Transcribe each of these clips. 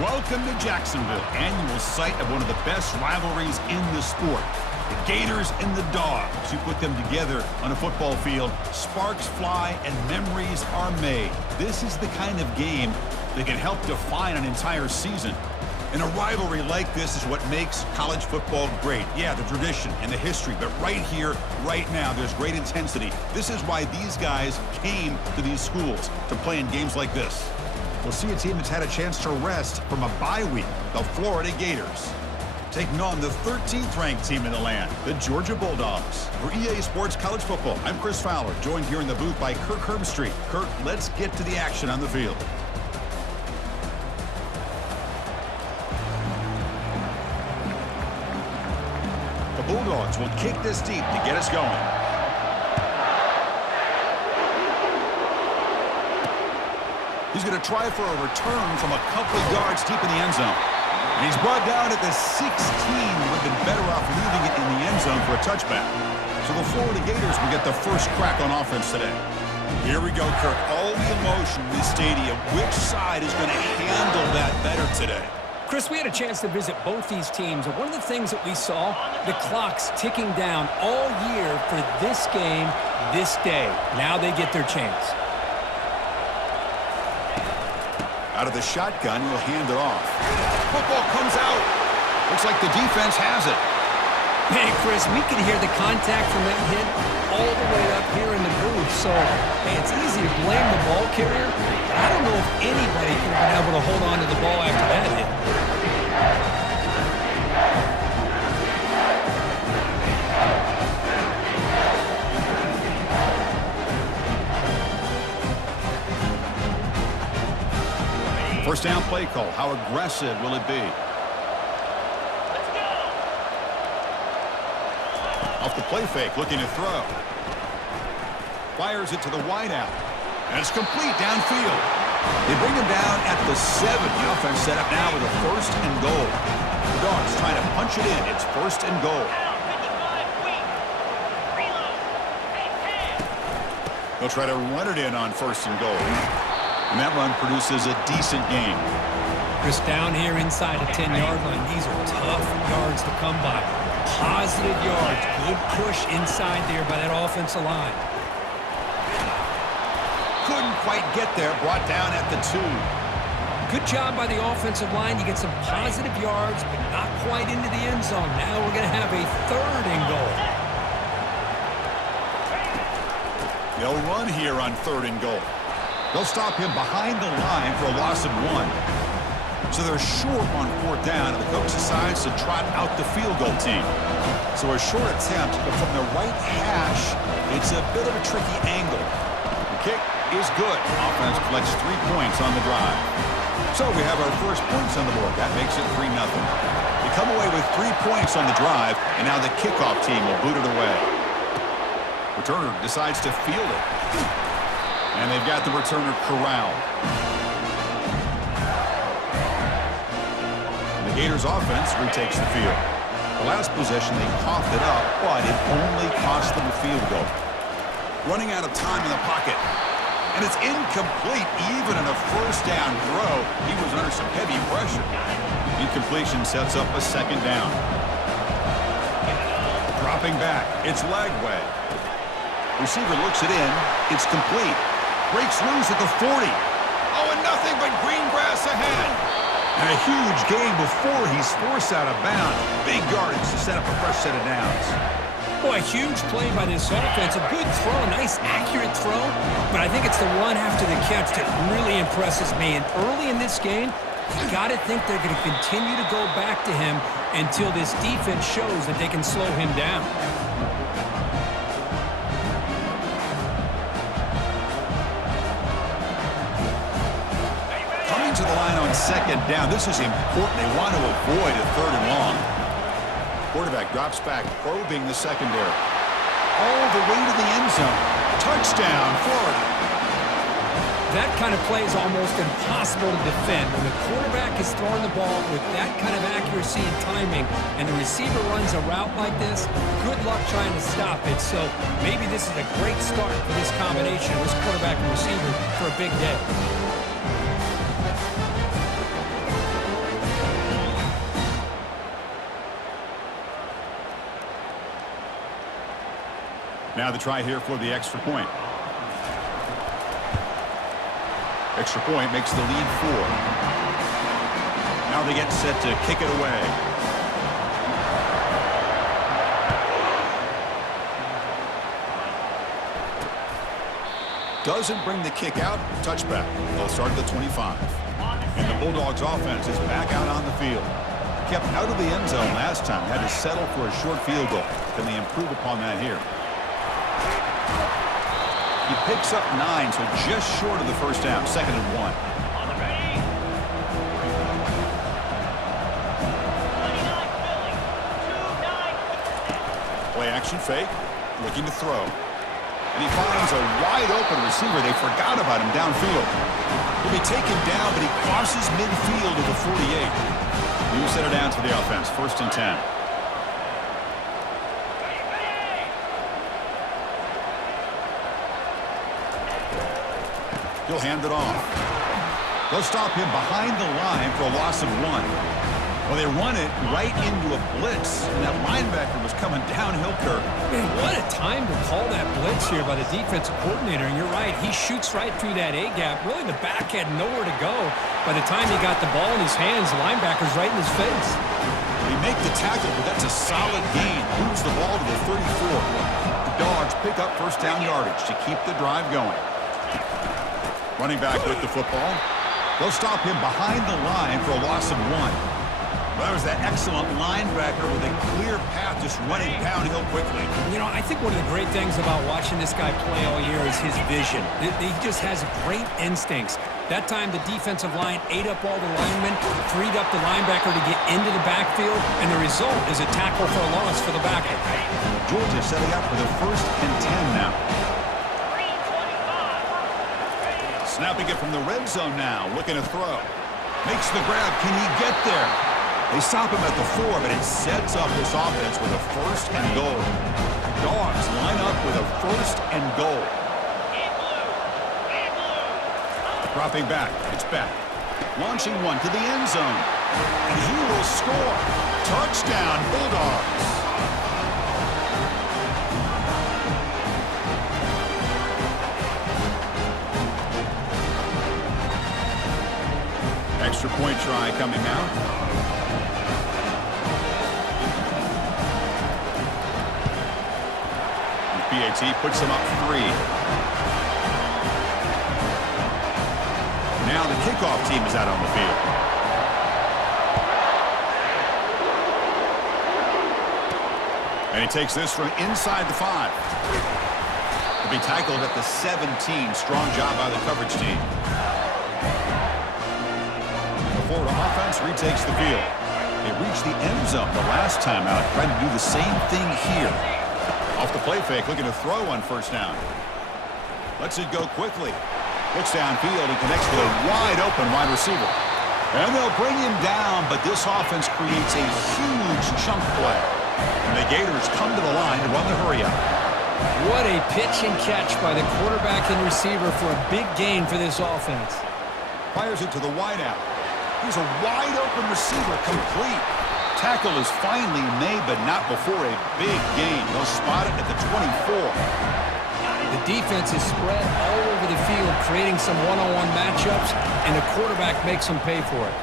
Welcome to Jacksonville, annual site of one of the best rivalries in the sport. The Gators and the Dogs. You put them together on a football field, sparks fly and memories are made. This is the kind of game that can help define an entire season. And a rivalry like this is what makes college football great. Yeah, the tradition and the history, but right here, right now, there's great intensity. This is why these guys came to these schools to play in games like this. We'll see a team that's had a chance to rest from a bye week, the Florida Gators. Taking on the 13th ranked team in the land, the Georgia Bulldogs. For EA Sports College Football, I'm Chris Fowler, joined here in the booth by Kirk Herbstreit. Kirk, let's get to the action on the field. The Bulldogs will kick this deep to get us going. He's going to try for a return from a couple of yards deep in the end zone. And he's brought down at the 16. Would have been better off leaving it in the end zone for a touchback. So the Florida Gators will get the first crack on offense today. Here we go, Kirk. All the emotion in this stadium. Which side is going to handle that better today? Chris, we had a chance to visit both these teams, and one of the things that we saw, the clock's ticking down all year for this game, this day. Now they get their chance. Out of the shotgun, he'll hand it off. Football comes out. Looks like the defense has it. Hey, Chris, we can hear the contact from that hit all the way up here in the booth. So, hey, it's easy to blame the ball carrier, but I don't know if anybody could have been able to hold on to the ball after that hit. First down play call. How aggressive will it be? Let's go. Off the play fake, looking to throw. Fires it to the wideout. And it's complete downfield. They bring him down at the 7. The offense set up now with a first and goal. The Dogs trying to punch it in. It's first and goal. They'll try to run it in on first and goal. And that run produces a decent gain. Chris, down here inside the 10-yard line, these are tough yards to come by. Positive yards, good push inside there by that offensive line. Couldn't quite get there, brought down at the 2. Good job by the offensive line. You get some positive yards, but not quite into the end zone. Now we're going to have a third and goal. They'll run here on third and goal. They'll stop him behind the line for a loss of 1. So they're short on fourth down, and the coach decides to trot out the field goal team. So a short attempt, but from the right hash, it's a bit of a tricky angle. The kick is good. Offense collects 3 points on the drive. So we have our first points on the board. That makes it 3-0. They come away with 3 points on the drive, and now the kickoff team will boot it away. Returner decides to field it. And they've got the returner corralled. And the Gators offense retakes the field. The last possession, they coughed it up, but it only cost them a field goal. Running out of time in the pocket. And it's incomplete even in a first down throw. He was under some heavy pressure. Incompletion sets up a second down. Dropping back. It's Lagway. Receiver looks it in. It's complete. Breaks loose at the 40. Oh, and nothing but green grass ahead. And a huge gain before he's forced out of bounds. Big yardage to set up a fresh set of downs. Boy, a huge play by this offense. A good throw, a nice accurate throw. But I think it's the run after the catch that really impresses me. And early in this game, you got to think they're going to continue to go back to him until this defense shows that they can slow him down. To the line on second down. This is important. They want to avoid a third and long. Quarterback drops back, probing the secondary. All the way to the end zone. Touchdown, Florida. That kind of play is almost impossible to defend. When the quarterback is throwing the ball with that kind of accuracy and timing, and the receiver runs a route like this, good luck trying to stop it. So maybe this is a great start for this combination, this quarterback and receiver, for a big day. Now the try here for the extra point. Extra point makes the lead 4. Now they get set to kick it away. Doesn't bring the kick out. Touchback. They'll start at the 25. And the Bulldogs offense is back out on the field. Kept out of the end zone last time. Had to settle for a short field goal. Can they improve upon that here? He picks up 9, so just short of the first down. 2nd and 1. On the ready. 29 Philly. 2-9. Play action fake. Looking to throw. And he finds a wide open receiver. They forgot about him downfield. He'll be taken down, but he crosses midfield to the 48. New center down to the offense. 1st and 10. He'll hand it off. They'll stop him behind the line for a loss of 1. Well, they run it right into a blitz, and that linebacker was coming downhill, Kirk. Man, what a time to call that blitz here by the defensive coordinator. And you're right, he shoots right through that A-gap. Really, the back had nowhere to go. By the time he got the ball in his hands, the linebacker's right in his face. They make the tackle, but that's a solid gain. Moves the ball to the 34. The Dogs pick up first down yardage to keep the drive going. Running back with the football. They'll stop him behind the line for a loss of 1. Well, that was that excellent linebacker with a clear path just running downhill quickly. You know, I think one of the great things about watching this guy play all year is his vision. He just has great instincts. That time, the defensive line ate up all the linemen, freed up the linebacker to get into the backfield, and the result is a tackle for a loss for the backer. Georgia setting up for the 1st and 10 now. 3-25. Snapping it from the red zone now, looking to throw. Makes the grab. Can he get there? They stop him at the 4, but it sets up this offense with a 1st and goal. Dogs line up with a 1st and goal. Dropping back. It's back. Launching one to the end zone. And he will score. Touchdown, Bulldogs. Extra point try coming out. PAT puts them up 3. Now the kickoff team is out on the field. And he takes this from inside the 5. He'll be tackled at the 17. Strong job by the coverage team. The Florida offense retakes the field. They reached the end zone the last time out, trying to do the same thing here. Off the play fake, looking to throw on 1st down. Lets it go quickly. Looks downfield and connects with a wide open wide receiver. And they'll bring him down, but this offense creates a huge chunk play. And the Gators come to the line to run the hurry up. What a pitch and catch by the quarterback and receiver for a big gain for this offense. Fires it to the wideout. Here's a wide open receiver, complete. Tackle is finally made, but not before a big gain. They'll spot it at the 24. The defense is spread all over the field, creating some one-on-one matchups, and the quarterback makes them pay for it.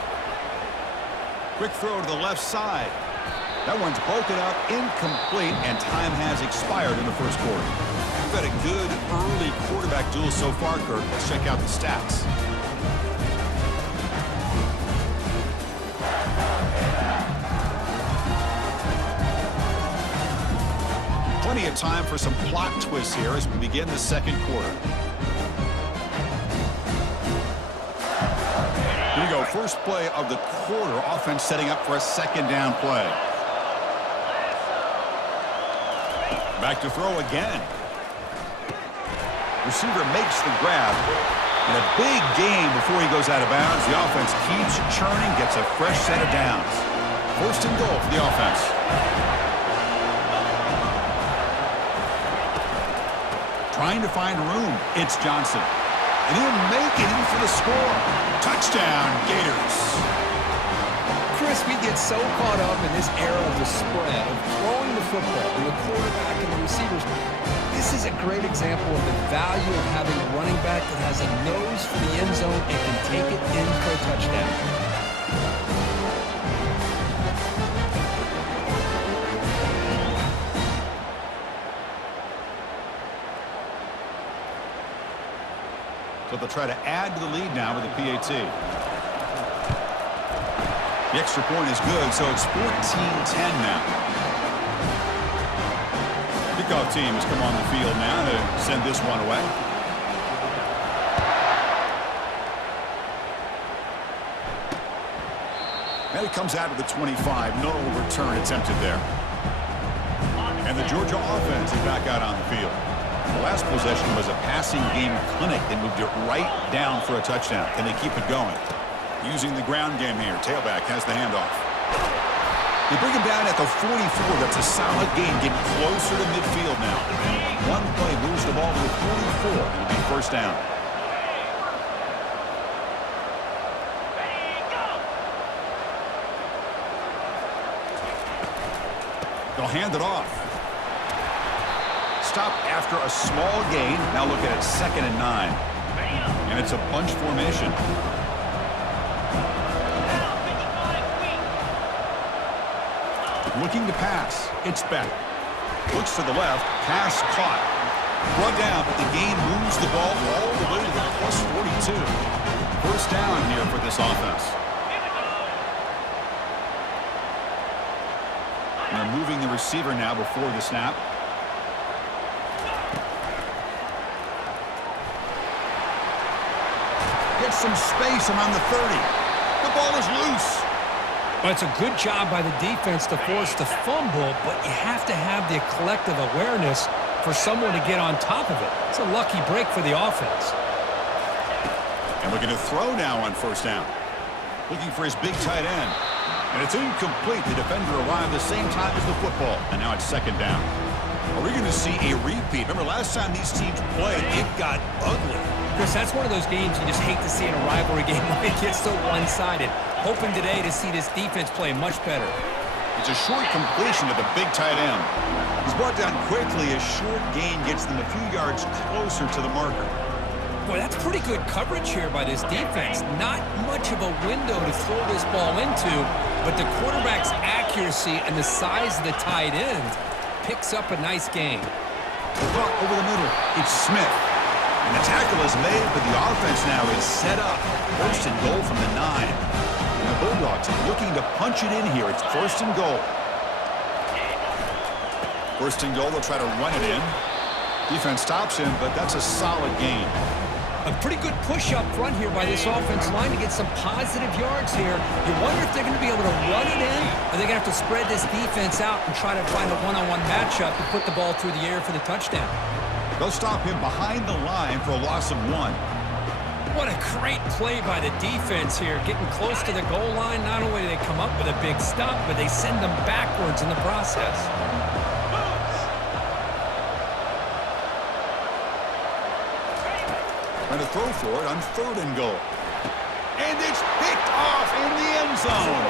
Quick throw to the left side. That one's broken up, incomplete, and time has expired in the 1st quarter. We've had a good early quarterback duel so far, Kirk. Let's check out the stats. Plenty of time for some plot twists here as we begin the 2nd quarter. Here we go. First play of the quarter. Offense setting up for a 2nd down play. Back to throw again. Receiver makes the grab. And a big gain before he goes out of bounds. The offense keeps churning, gets a fresh set of downs. 1st and goal for the offense. Trying to find room. It's Johnson. And he'll make it in for the score. Touchdown, Gators. Chris, we get so caught up in this era of the spread, of throwing the football, and the quarterback and the receivers This is a great example of the value of having a running back that has a nose for the end zone and can take it in for a touchdown. So they'll try to add to the lead now with the PAT. The extra point is good, so it's 14-10 now. Kickoff team has come on the field now to send this one away. And it comes out of the 25. No return attempted there. And the Georgia offense is back out on the field. The last possession was a passing game clinic. They moved it right down for a touchdown. Can they keep it going? Using the ground game here. Tailback has the handoff. They bring him down at the 44. That's a solid gain, getting closer to midfield now. One play moves the ball to the 44. It'll be first down. They'll hand it off. Stop after a small gain. Now look at it, 2nd and 9. And it's a bunch formation. Looking to pass. It's back. Looks to the left. Pass caught. Brought down, but the gain moves the ball all the way to the plus 42. First down here for this offense. And they're moving the receiver now before the snap. Gets some space around the 30. The ball is loose. Well, it's a good job by the defense to force the fumble, but you have to have the collective awareness for someone to get on top of it. It's a lucky break for the offense. And looking to throw now on first down. Looking for his big tight end. And it's incomplete. The defender arrived the same time as the football. And now it's 2nd down. Are we going to see a repeat? Remember last time these teams played, it got ugly. Chris, that's one of those games you just hate to see in a rivalry game when it gets so one-sided. Hoping today to see this defense play much better. It's a short completion to the big tight end. He's brought down quickly. A short gain gets them a few yards closer to the marker. Boy, that's pretty good coverage here by this defense. Not much of a window to throw this ball into, but the quarterback's accuracy and the size of the tight end picks up a nice gain. Caught over the middle. It's Smith. And the tackle is made, but the offense now is set up. First and goal from the 9. And the Bulldogs are looking to punch it in here. It's 1st and goal. 1st and goal, they'll try to run it in. Defense stops him, but that's a solid gain. A pretty good push up front here by this offense line to get some positive yards here. You wonder if they're going to be able to run it in, or they're going to have to spread this defense out and try to find a one-on-one matchup to put the ball through the air for the touchdown. They'll stop him behind the line for a loss of 1. What a great play by the defense here. Getting close to the goal line, not only do they come up with a big stop, but they send them backwards in the process. Trying to throw for it on 3rd and goal. And it's picked off in the end zone.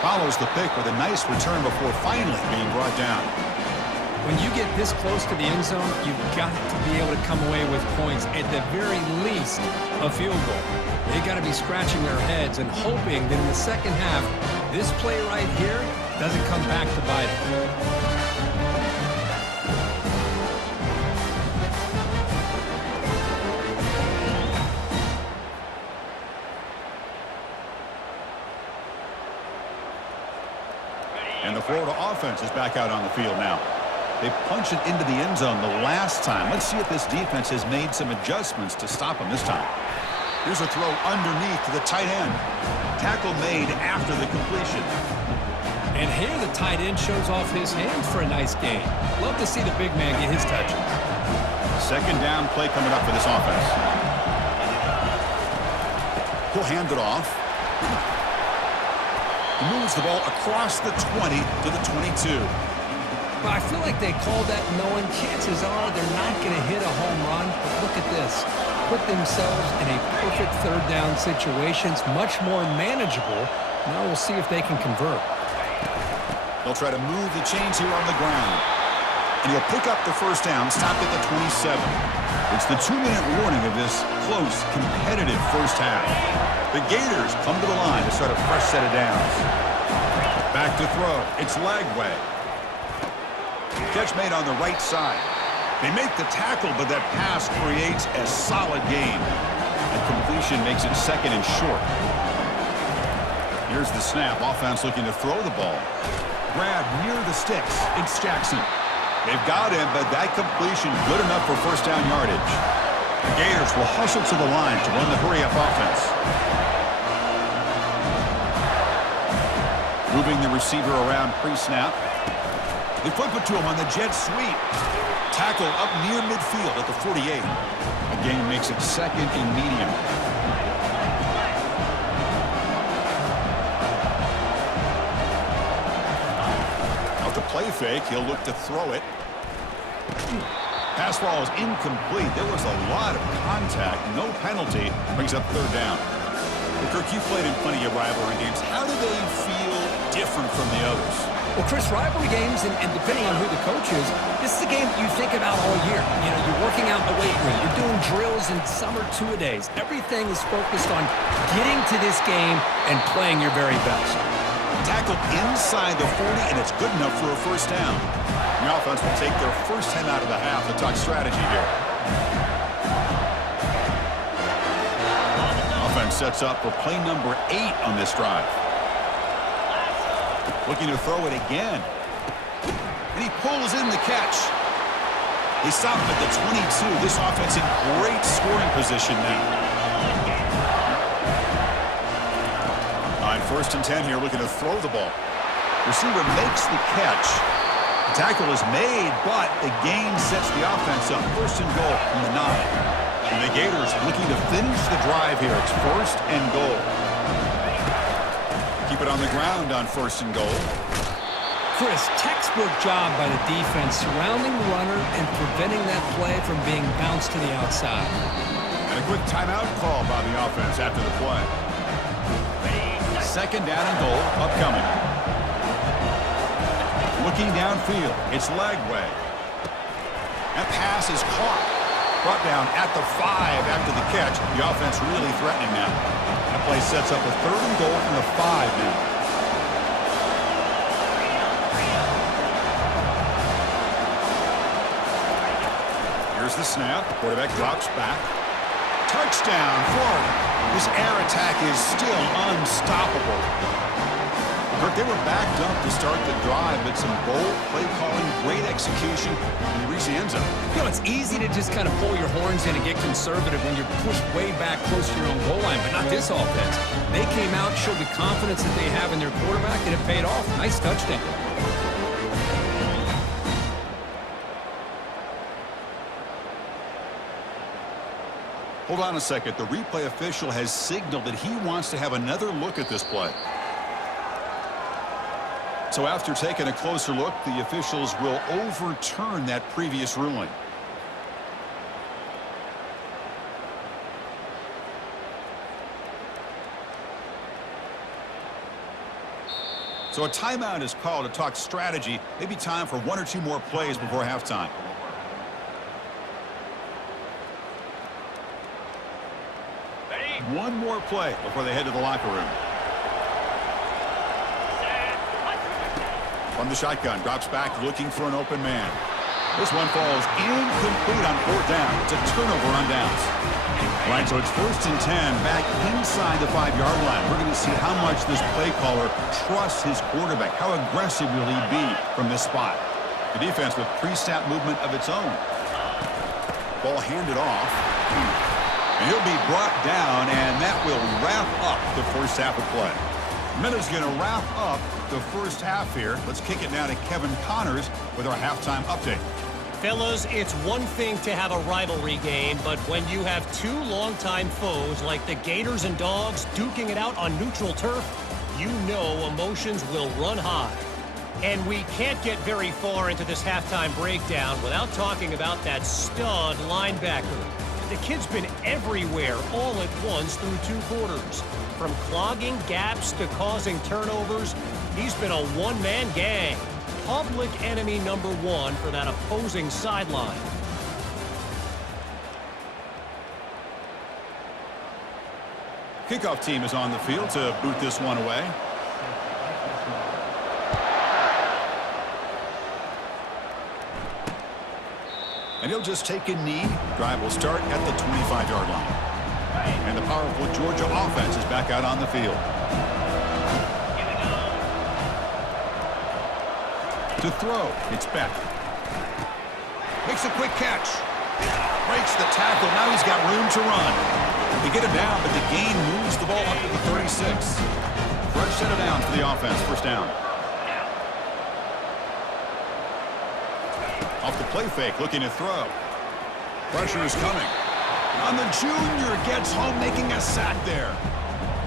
Follows the pick with a nice return before finally being brought down. When you get this close to the end zone, you've got to be able to come away with points, at the very least, a field goal. They've got to be scratching their heads and hoping that in the second half, this play right here doesn't come back to bite them. And the Florida offense is back out on the field now. They punched it into the end zone the last time. Let's see if this defense has made some adjustments to stop them this time. Here's a throw underneath to the tight end. Tackle made after the completion. And here the tight end shows off his hands for a nice gain. Love to see the big man get his touches. 2nd down play coming up for this offense. He'll hand it off. He moves the ball across the 20 to the 22. But I feel like they called that knowing chances are they're not going to hit a home run. But look at this. Put themselves in a perfect 3rd down situation. It's much more manageable. Now we'll see if they can convert. They'll try to move the chains here on the ground. And he'll pick up the first down, stopped at the 27. It's the 2-minute warning of this close, competitive first half. The Gators come to the line to start a fresh set of downs. Back to throw. It's Lagway. Catch made on the right side. They make the tackle, but that pass creates a solid gain. And completion makes it second and short. Here's the snap. Offense looking to throw the ball. Grab near the sticks. It's Jackson. They've got him, but that completion good enough for first down yardage. The Gators will hustle to the line to run the hurry-up offense. Moving the receiver around pre-snap. They flip it to him on the jet sweep. Tackle up near midfield at the 48. A gain makes it second and medium. Off the play fake, he'll look to throw it. Pass ball is incomplete. There was a lot of contact. No penalty. Brings up third down. Well, Kirk, you played in plenty of rivalry games. How do they feel different from the others? Well, Chris, rivalry games, and depending on who the coach is, this is a game that you think about all year. You know, you're working out in the weight room. You're doing drills and summer two-a-days. Everything is focused on getting to this game and playing your very best. Tackled inside the 40, and it's good enough for a first down. The offense will take their first 10 out of the half to talk strategy here. Offense sets up for play number 8 on this drive. Looking to throw it again. And he pulls in the catch. They stop him at the 22. This offense in great scoring position now. On 1st and 10 here, looking to throw the ball. Receiver makes the catch. The tackle is made, but the gain sets the offense up. 1st and goal from the 9. And the Gators looking to finish the drive here. It's 1st and goal. Keep it on the ground on 1st and goal. Chris, textbook job by the defense surrounding the runner and preventing that play from being bounced to the outside. And a quick timeout call by the offense after the play. 2nd down and goal upcoming. Looking downfield, it's Lagway. That pass is caught. Brought down at the 5 after the catch. The offense really threatening now. That play sets up a 3rd and goal from the 5 now. Here's the snap. Quarterback drops back. Touchdown, Florida. This air attack is still unstoppable. Kirk, they were backed up to start the drive, but some bold play calling, great execution, and they reach the end zone. You know, it's easy to just kind of pull your horns in and get conservative when you're pushed way back close to your own goal line, but not this offense. They came out, showed the confidence that they have in their quarterback, and it paid off. Nice touchdown. Hold on a second. The replay official has signaled that he wants to have another look at this play. So after taking a closer look, the officials will overturn that previous ruling. So a timeout is called to talk strategy. Maybe time for 1 or 2 more plays before halftime. Ready? One more play before they head to the locker room. From the shotgun, drops back, looking for an open man. This one falls incomplete on 4th down. It's a turnover on downs. Right, so it's 1st and 10, back inside the 5-yard line. We're going to see how much this play caller trusts his quarterback. How aggressive will he be from this spot? The defense with pre-snap movement of its own. Ball handed off. And he'll be brought down, and that will wrap up the first half of play. Minute's going to wrap up the first half here. Let's kick it now to Kevin Connors with our halftime update. Fellas, it's one thing to have a rivalry game, but when you have 2 longtime foes like the Gators and Dogs duking it out on neutral turf, you know emotions will run high. And we can't get very far into this halftime breakdown without talking about that stud linebacker. The kid's been everywhere all at once through 2 quarters. From clogging gaps to causing turnovers, he's been a one-man gang. public enemy number one for that opposing sideline. Kickoff team is on the field to boot this one away. And he'll just take a knee. Drive will start at the 25-yard line. And the powerful Georgia offense is back out on the field. To throw, it's Beck. Makes a quick catch. Breaks the tackle. Now he's got room to run. They get him down, but the gain moves the ball up to the 36. Fresh set of downs for the offense. First down. Off the play fake, looking to throw. Pressure is coming. And the junior gets home, making a sack there.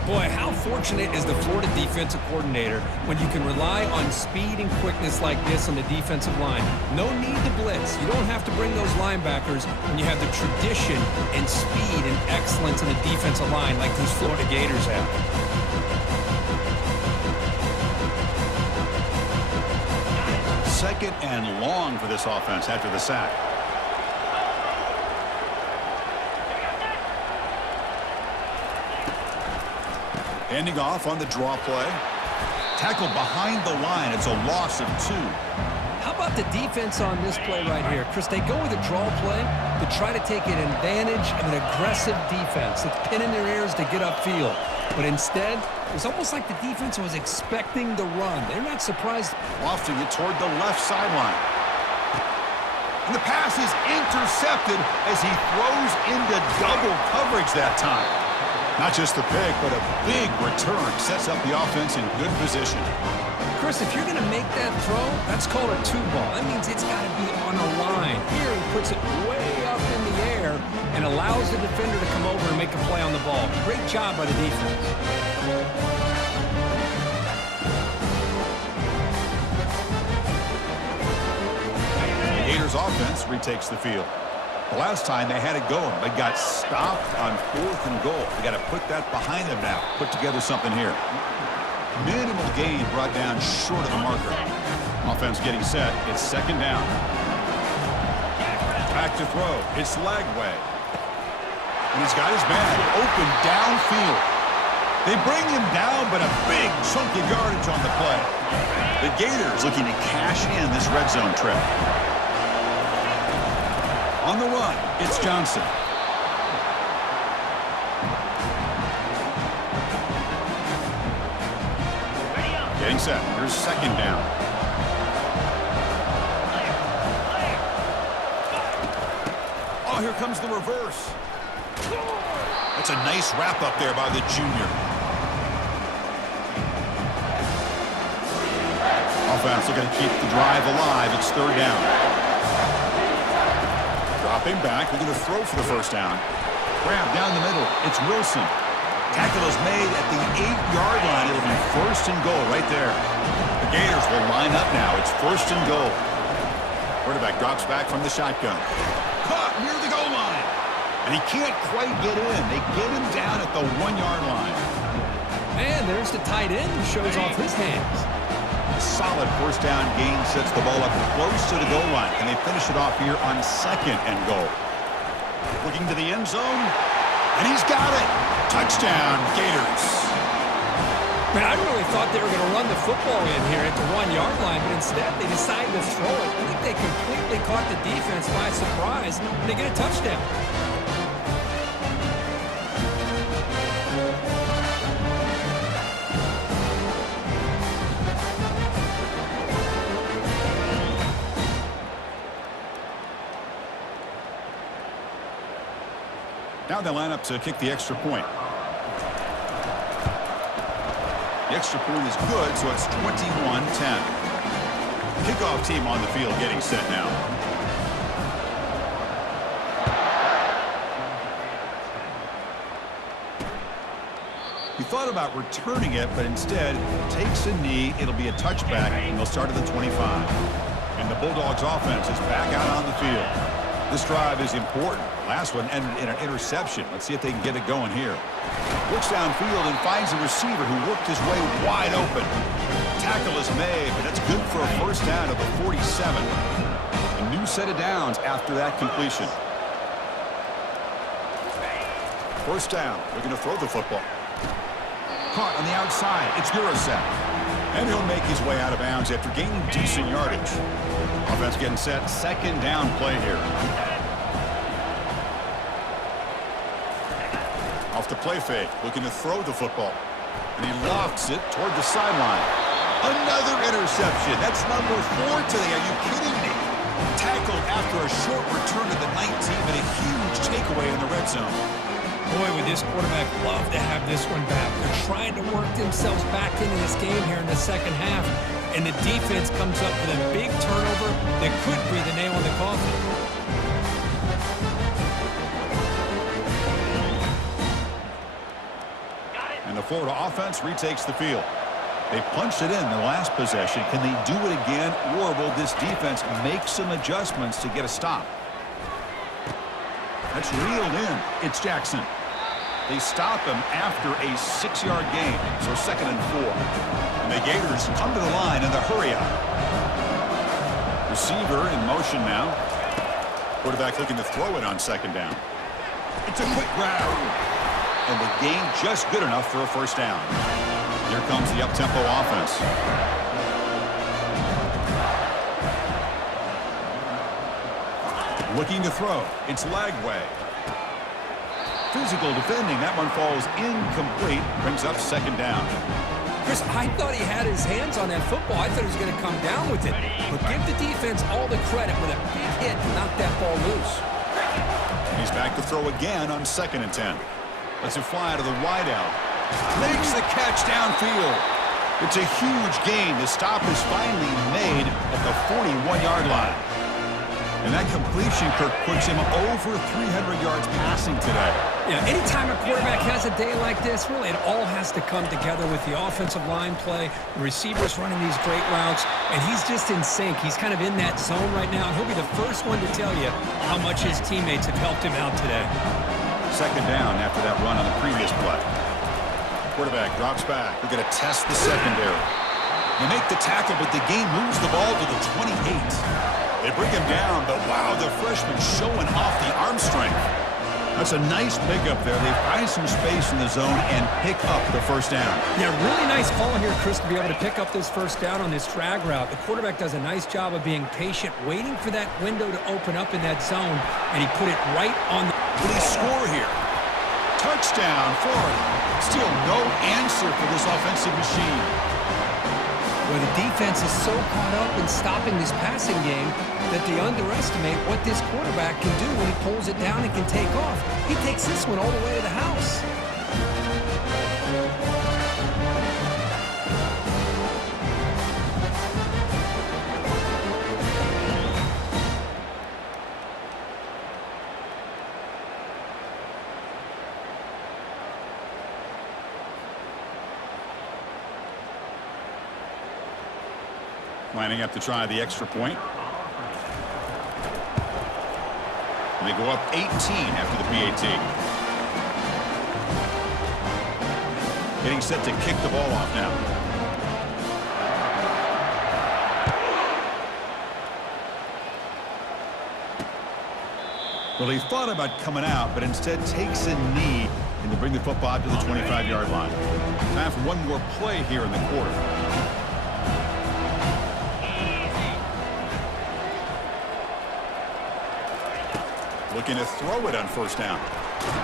Boy, how fortunate is the Florida defensive coordinator when you can rely on speed and quickness like this on the defensive line. No need to blitz. You don't have to bring those linebackers when you have the tradition and speed and excellence in the defensive line like these Florida Gators have. Second and long for this offense after the sack. Handing off on the draw play. Tackled behind the line. It's a loss of 2. How about the defense on this play right here? Chris, they go with a draw play to try to take an advantage of an aggressive defense. It's pinning their ears to get upfield. But instead, it's almost like the defense was expecting the run. They're not surprised. Lofting it toward the left sideline. And the pass is intercepted as he throws into double coverage that time. Not just the pick, but a big return sets up the offense in good position. Chris, if you're going to make that throw, that's called a 2-ball. That means it's got to be on the line. Here he puts it way up in the air and allows the defender to come over and make a play on the ball. Great job by the defense. The Gators offense retakes the field. The last time they had it going, but got stopped on 4th and goal. They got to put that behind them now. Put together something here. Minimal gain brought down short of the marker. Offense getting set. It's second down. Back to throw. It's Lagway. And he's got his man open downfield. They bring him down, but a big chunk of yardage on the play. The Gators looking to cash in this red zone trip. On the run, it's Johnson. Getting set. Here's second down. Oh, here comes the reverse. That's a nice wrap up there by the junior. Offense looking to keep the drive alive. It's third down. Dropping back, we're going to throw for the first down. Grab down the middle, it's Wilson. Tackle is made at the 8-yard line. It'll be first and goal right there. The Gators will line up now. It's first and goal. Quarterback drops back from the shotgun. Caught near the goal line. And he can't quite get in. They get him down at the 1-yard line. And there's the tight end who shows off his hands. Solid first down gain sets the ball up close to the goal line. And they finish it off here on second and goal. Looking to the end zone. And he's got it. Touchdown, Gators. Man, I really thought they were going to run the football in here at the 1-yard line, but instead they decided to throw it. I think they completely caught the defense by surprise. They get a touchdown. Now they line up to kick the extra point. The extra point is good, so it's 21-10. Kickoff team on the field getting set now. He thought about returning it, but instead takes a knee. It'll be a touchback, and they'll start at the 25. And the Bulldogs offense is back out on the field. This drive is important. Last one ended in an interception. Let's see if they can get it going here. Looks downfield and finds a receiver who worked his way wide open. tackle is made, but that's good for a first down at the 47. A new set of downs after that completion. First down, looking to throw the football. Caught on the outside, it's Urasek. And he'll make his way out of bounds after gaining decent yardage. Offense getting set, second down play here. Off the play fake, looking to throw the football. And he lofts it toward the sideline. Another interception. That's number 4 today. Are you kidding me? Tackled after a short return to the 19, but a huge takeaway in the red zone. Boy, would this quarterback love to have this one back. They're trying to work themselves back into this game here in the second half, and the defense comes up with a big turnover that could be the nail in the coffin. And the Florida offense retakes the field. They punched it in the last possession. Can they do it again, or will this defense make some adjustments to get a stop? That's reeled in. It's Jackson. They stop him after a 6-yard gain, so second and 4. And the Gators come to the line in the hurry-up. Receiver in motion now. Quarterback looking to throw it on second down. It's a quick grab. And the gain just good enough for a first down. Here comes the up-tempo offense. Looking to throw. It's Lagway. Physical defending. That one falls incomplete. Brings up second down. Chris, I thought he had his hands on that football. I thought he was going to come down with it. But give the defense all the credit with a big hit to knock that ball loose. He's back to throw again on second and 10. Lets it fly to the wideout. Makes the catch downfield. It's a huge gain. The stop is finally made at the 41-yard line. And that completion, Kirk, puts him over 300 yards passing today. Yeah, anytime a quarterback has a day like this, really, it all has to come together with the offensive line play, the receivers running these great routes, and he's just in sync. He's kind of in that zone right now, and he'll be the first one to tell you how much his teammates have helped him out today. Second down after that run on the previous play. Quarterback drops back. We're going to test the secondary. They make the tackle, but the game moves the ball to the 28. They bring him down, but wow, the freshman showing off the arm strength. That's a nice pickup there. They find some space in the zone and pick up the first down. Yeah, really nice call here, Chris, to be able to pick up this first down on this drag route. The quarterback does a nice job of being patient, waiting for that window to open up in that zone, and he put it right on the... Will he score here? Touchdown, Florida. Still no answer for this offensive machine. Where the defense is so caught up in stopping this passing game that they underestimate what this quarterback can do when he pulls it down and can take off. He takes this one all the way to the house. Lining up to try the extra point. They go up 18 after the PAT. Getting set to kick the ball off now. Well, he thought about coming out, but instead takes a knee and to bring the football to the 25-yard line. Time for one more play here in the quarter. Looking to throw it on first down.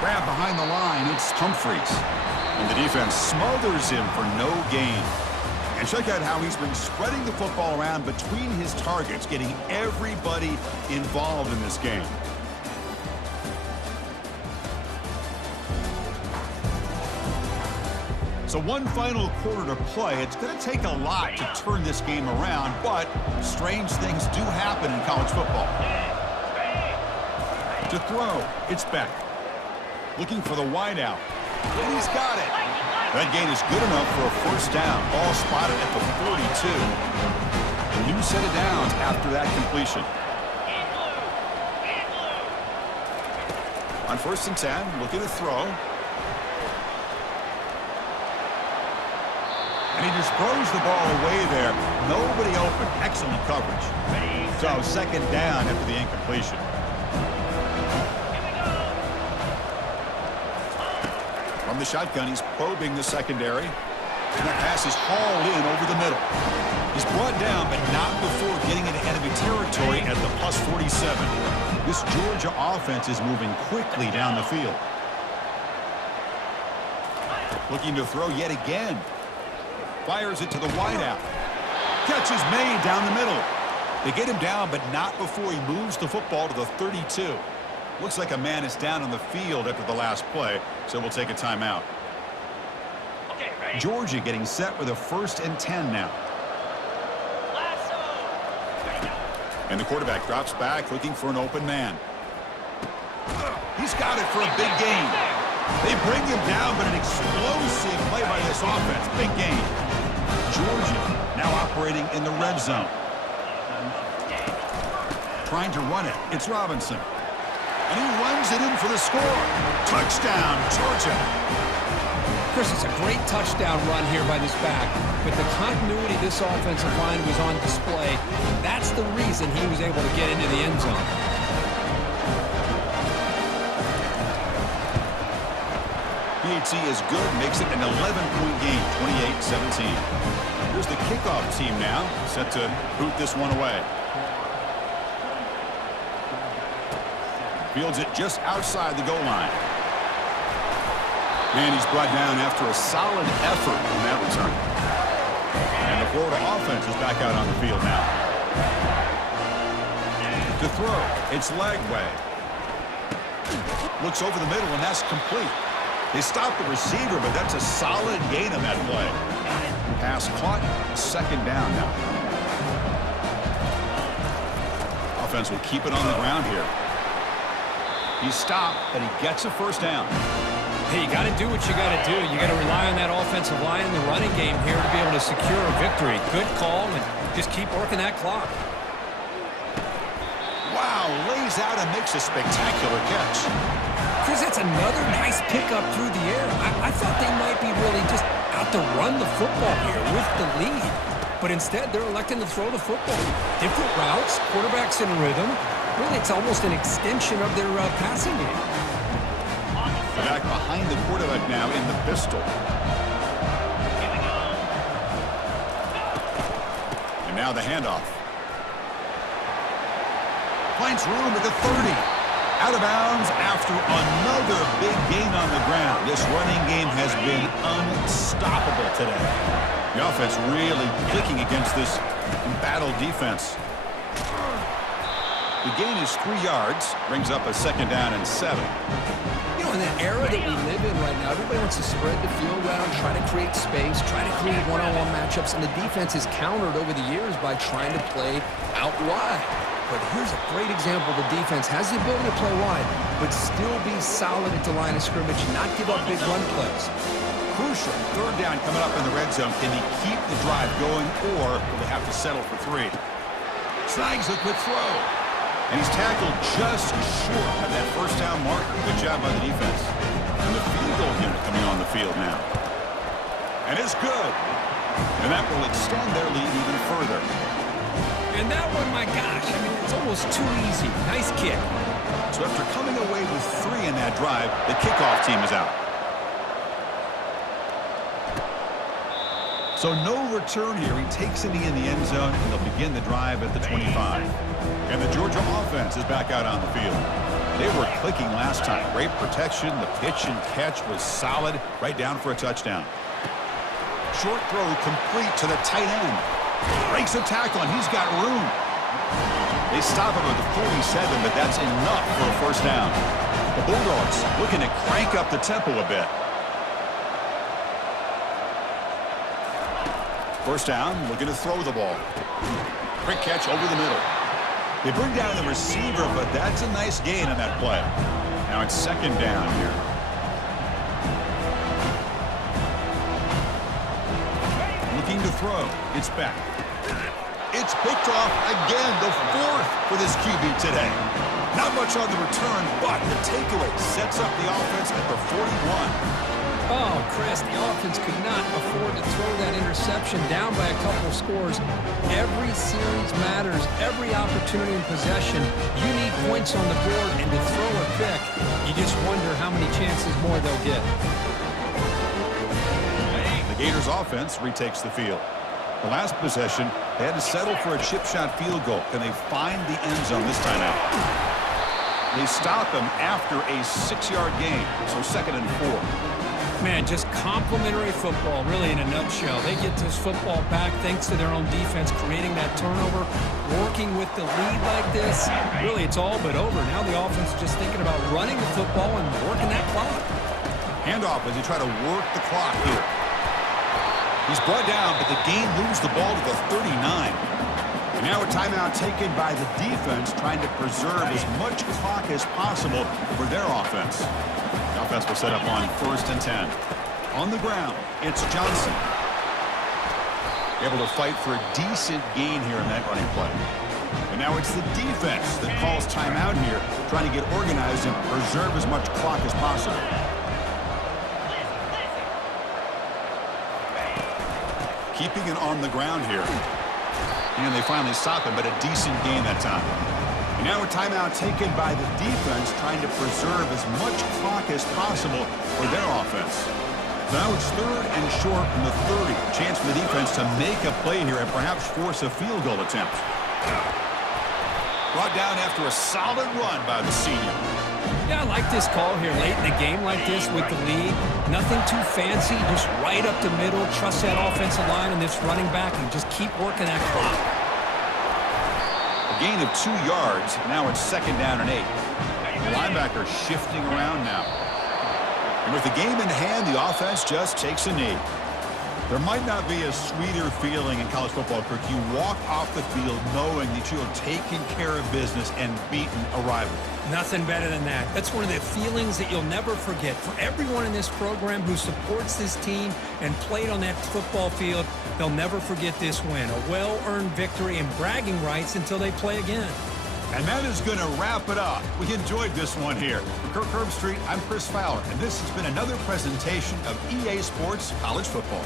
Grab behind the line, it's Humphreys. And the defense smothers him for no gain. And check out how he's been spreading the football around between his targets, getting everybody involved in this game. So one final quarter to play. It's going to take a lot to turn this game around, but strange things do happen in college football. To throw, it's Beck. Looking for the wideout. And he's got it. That gain is good enough for a first down. Ball spotted at the 42. A new set of downs after that completion. On first and 10, looking to throw. And he just throws the ball away there. Nobody open. Excellent coverage. So second down after the incompletion. From the shotgun, he's probing the secondary. And that pass is hauled in over the middle. He's brought down, but not before getting into enemy territory at the plus 47. This Georgia offense is moving quickly down the field. Looking to throw yet again. Fires it to the wideout. Catch is made down the middle. They get him down, but not before he moves the football to the 32. Looks like a man is down on the field after the last play, so we'll take a timeout. Okay, ready? Georgia getting set with a 1st and 10 now. And the quarterback drops back looking for an open man. He's got it for a big gain. They bring him down, but an explosive play by this offense. Big gain. Georgia now operating in the red zone. Trying to run it. It's Robinson. And he runs it in for the score. Touchdown, Georgia. Chris, it's a great touchdown run here by this back. But the continuity this offensive line was on display. That's the reason he was able to get into the end zone. PHC is good, makes it an 11-point game, 28-17. Here's the kickoff team now, set to boot this one away. Fields it just outside the goal line. And he's brought down after a solid effort in that return. And the Florida offense is back out on the field now. To throw, it's Lagway. Looks over the middle, and that's complete. They stopped the receiver, but that's a solid gain on that play. Pass caught, second down now. Offense will keep it on the ground here. He's stopped, but he gets a first down. Hey, you got to do what you got to do. You got to rely on that offensive line in the running game here to be able to secure a victory. Good call, and just keep working that clock. Wow, lays out and makes a spectacular catch. Chris, that's another nice pickup through the air. I thought they might be really just out to run the football here with the lead. But instead, they're electing to throw the football. Different routes, quarterbacks in rhythm. Really, it's almost an extension of their passing game. Back behind the quarterback now in the pistol. And now the handoff. Finds room at the 30. Out of bounds after another big gain on the ground. This running game has been unstoppable today. The offense really clicking against this embattled defense. The gain is 3 yards, brings up a second down and 7. You know, in that era that we live in right now, everybody wants to spread the field around, try to create space, try to create one-on-one matchups, and the defense is countered over the years by trying to play out wide. But here's a great example. The defense has the ability to play wide, but still be solid at the line of scrimmage, not give up big run plays. Crucial. Third down coming up in the red zone. Can he keep the drive going, or will they have to settle for 3? Snags a quick throw. And he's tackled just short of that first down marker. Good job by the defense. And the field goal unit coming on the field now. And it's good. And that will extend their lead even further. And that one, my gosh, I mean, it's almost too easy. Nice kick. So after coming away with 3 in that drive, the kickoff team is out. So no return here. He takes it in the end zone, and they'll begin the drive at the 25. And the Georgia offense is back out on the field. They were clicking last time. Great protection. The pitch and catch was solid. Right down for a touchdown. Short throw complete to the tight end. Breaks a tackle, and he's got room. They stop him at the 47, but that's enough for a first down. The Bulldogs looking to crank up the tempo a bit. First down, looking to throw the ball. Quick catch over the middle. They bring down the receiver, but that's a nice gain on that play. Now it's second down here. Looking to throw. It's back. It's picked off again, the 4th for this QB today. Not much on the return, but the takeaway sets up the offense at the 41. Oh, Chris, the offense could not afford to throw that interception down by a couple scores. Every series matters. Every opportunity in possession, you need points on the board, and to throw a pick, you just wonder how many chances more they'll get. The Gators offense retakes the field. The last possession, they had to settle for a chip shot field goal. Can they find the end zone this time out? They stop him after a 6-yard gain, so 2nd and 4. Man, just complimentary football, really, in a nutshell. They get this football back thanks to their own defense, creating that turnover, working with the lead like this. Really, it's all but over. Now the offense is just thinking about running the football and working that clock. Handoff as they try to work the clock here. He's brought down, but the game moves the ball to the 39. And now a timeout taken by the defense, trying to preserve as much clock as possible for their offense. The offense will set up on 1st and 10. On the ground, it's Johnson. Able to fight for a decent gain here in that running play. And now it's the defense that calls timeout here, trying to get organized and preserve as much clock as possible. Keeping it on the ground here. And they finally stop him, but a decent gain that time. And now a timeout taken by the defense, trying to preserve as much clock as possible for their offense. So now it's 3rd and short from the 30. Chance for the defense to make a play here and perhaps force a field goal attempt. Brought down after a solid run by the senior. Yeah, I like this call here late in the game like this with the lead. Nothing too fancy, just right up the middle. Trust that offensive line and this running back and just keep working that clock. A gain of 2 yards. Now it's 2nd down and 8. The linebacker shifting around now. And with the game in hand, the offense just takes a knee. There might not be a sweeter feeling in college football, Kirk. You walk off the field knowing that you have taken care of business and beaten a rival. Nothing better than that. That's one of the feelings that you'll never forget. For everyone in this program who supports this team and played on that football field, they'll never forget this win. A well-earned victory and bragging rights until they play again. And that is going to wrap it up. We enjoyed this one here. For Kirk Herbstreit, I'm Chris Fowler, and this has been another presentation of EA Sports College Football.